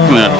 एक मिनट।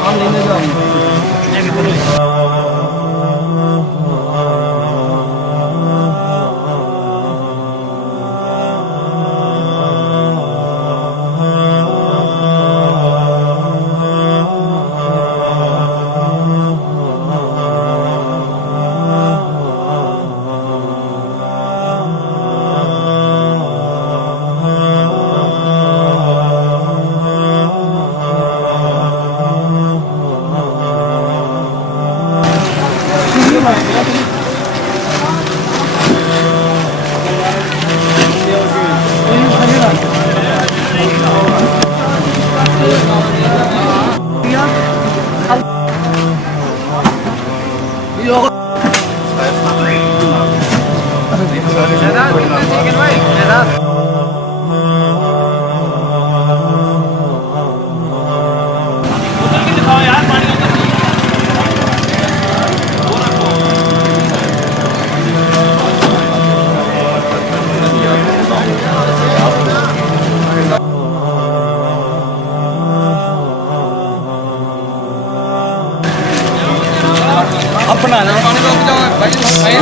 अपना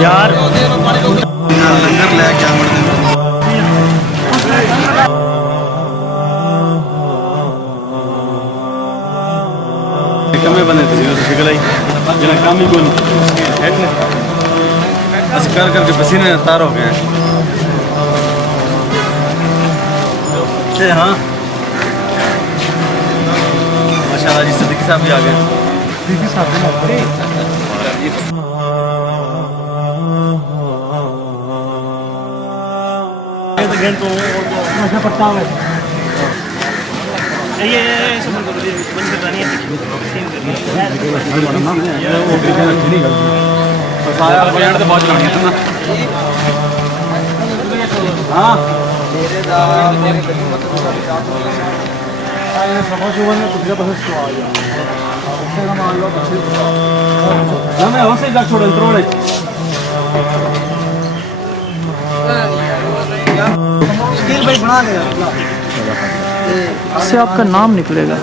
यार लंगर ले क्या कमे बने थे शिकलाई जना काम ही कोई ऐसे कर करके पसीने तार हो गए हैं। हाँ माशाल्लाह जी सिद्दीकी साहब भी आ गए। सिद्दीकी साहब तो अच्छा पड़ता है ये समझ करो ये बंद कर रही है सीन कर रही है वो पीछे नहीं गलती बस आया को यार तो बहुत चलानी है ना। हां तेरे दा तेरे आया सभा सुवन में कुछ बस तो आ गया उससे का मान लो ना मैं वैसे ही जा छोड़ इंट्रोड़े स्किल भाई बना ले इससे आपका नाम निकलेगा।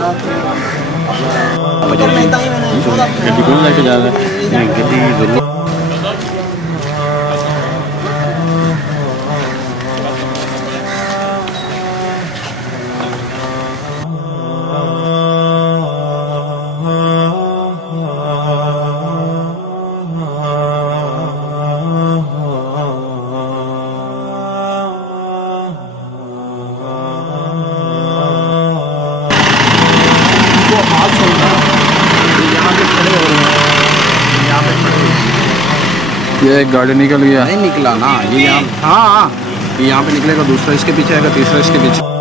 गड्डी कौन लेके जा रहा है? गड्डी जरूर ये एक गाड़ी निकल गया। नहीं निकला ना ये यहाँ। हाँ ये यहाँ पे निकलेगा दूसरा इसके पीछे आएगा तीसरा इसके पीछे।